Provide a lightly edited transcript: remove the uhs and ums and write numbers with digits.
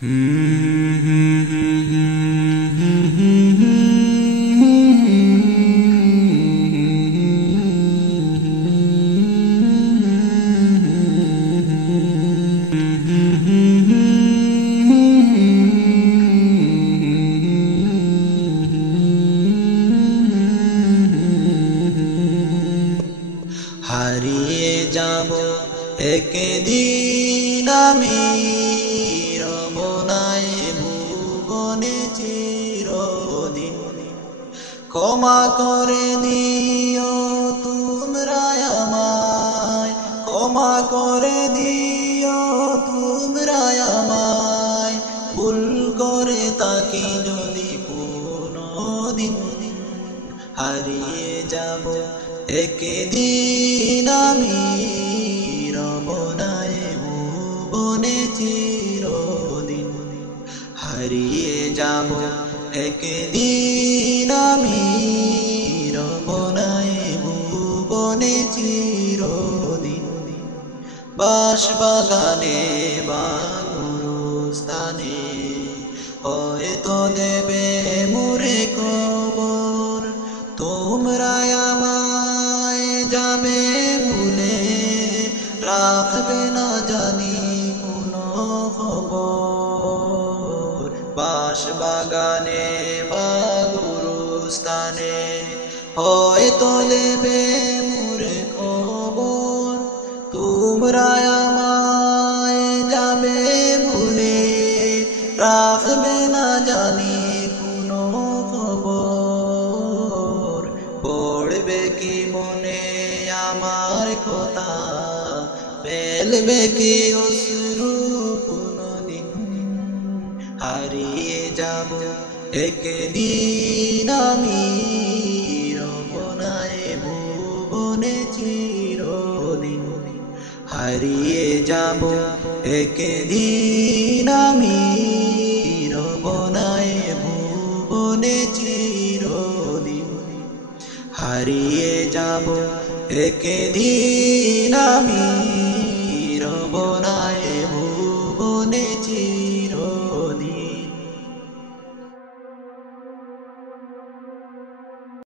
হারিয়ে যাব একদিন আমি রমনায় ভুবনে চিরদিন। ক্ষমা করে দিও তোমরা আমায়, ক্ষমা করে দিও তোমরা আমায়, ভুল করে তাকে যদি কোনদিন। হারিয়ে যাব একদিন আমি রমনায় ভুবনে চিরদিন। হারিয়ে যাব একদিন আমি রমনায় ভুবনে চিরদিন। বাঁশবাগানে বা গুরুস্থানে হয়তো দেবে মোরে কবর, তোমরা আমায় যাবে ভুলে, রাখবে না জানি কোনো খবর। বাঁশবাগানে বা গুরুস্থানে হয়তো দেবে মোরে কবর, তোমরা আমায় যাবে ভুলে, রাখবে না জানি কোনো খবর। পড়বে কি মনে আমার কথা, ফেলবে কি অশ্রু কোনদিন। হারিয়ে যাব একদিন আমি রমনায় ভুবনে চিরদিন। হারিয়ে যাব একদিন আমি রমনায় ভুবনে চিরদিন। হারিয়ে যাব একদিন আমি